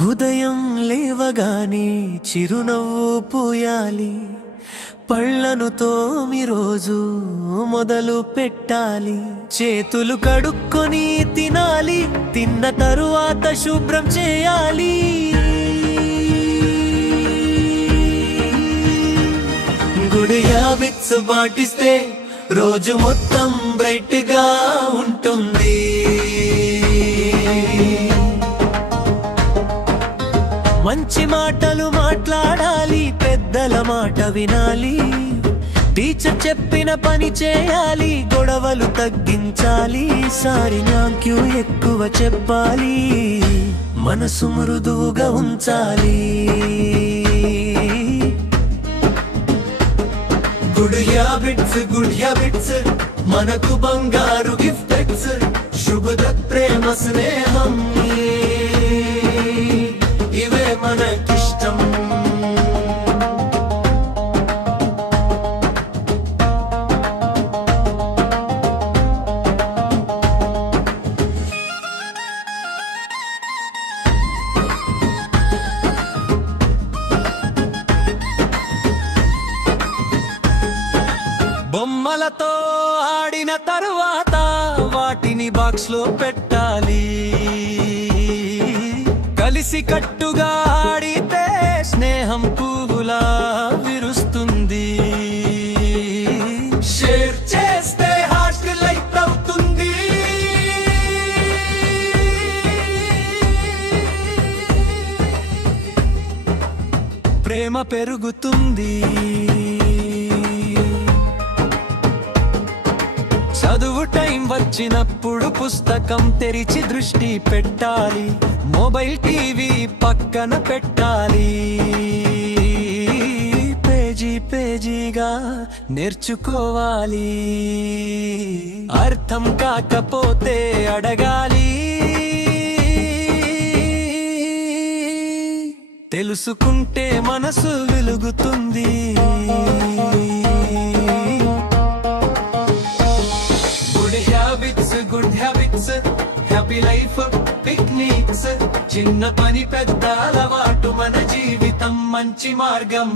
ఉదయం లేవగానే చిరునవ్వు పూయాలి, పళ్ళను తోమి రోజు మొదలు పెట్టాలి. చేతులు కడుక్కొని తినాలి, తిన్న తరువాత శుభ్రం చేయాలి. గుడ్ హ్యాబిట్స్ పాటిస్తే రోజు మొత్తం బ్రైట్ గా ఉంటుంది. మంచి మాటలు మాట్లాడాలి, పెద్దల మాట వినాలి, టీచర్ చెప్పిన పని చేయాలి, గొడవలు తగ్గించాలి, సారీ థాంక్ యూ ఎక్కువ చెప్పాలి, మనసు మృదువుగా ఉంచాలి. గుడ్ హ్యాబిట్స్ మనకు బంగారు గిఫ్ట్స్, శుభద ప్రేమ స్నేహం ఇవే మనకిష్టం. బొమ్మలతో ఆడిన తరువాత వాటిని బాక్స్ లో పెట్టాలి. కలిసి కట్టుగా ఆడితే స్నేహం పువ్వులా విరుస్తుంది. షేర్ చేస్తే హార్ట్ లైట్ అవుతుంది. ప్రేమ పెరుగుతుంది. చదువు టైం వచ్చినప్పుడు పుస్తకం తెరిచి దృష్టి పెట్టాలి, మొబైల్ టీవీ పక్కన పెట్టాలి. పేజీగా నేర్చుకోవాలి, అర్థం కాకపోతే అడగాలి, తెలుసుకుంటే మనసు వెలుగుతుంది. Good habits happy life picnics, చిన్న పని పెద్ద అలవాటు, మన జీవితం మంచి మార్గం.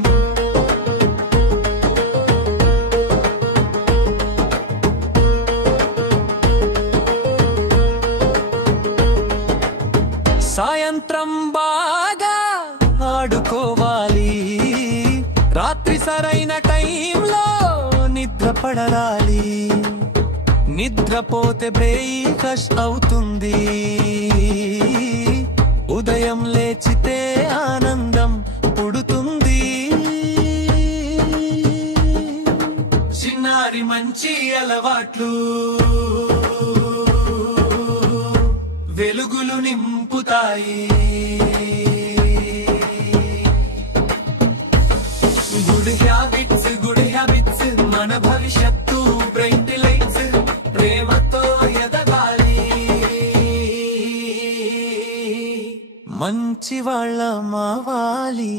సాయంత్రం బాగా ఆడుకోవాలి, రాత్రి సరైన టైంలో నిద్ర పడాలి, నిద్రపోతే బ్రేక్ఫాస్ట్ అవుతుంది. ఉదయం లేచితే ఆనందం పుడుతుంది. చిన్నారి మంచి అలవాట్లు వెలుగులు నింపుతాయి. గుడ్ హ్యాబిట్స్ మన భవిష్యత్తు బ్రైట్ లైట్స్, ప్రేమతో ఎదగాలి, మంచి వాళ్ళ మావాలి.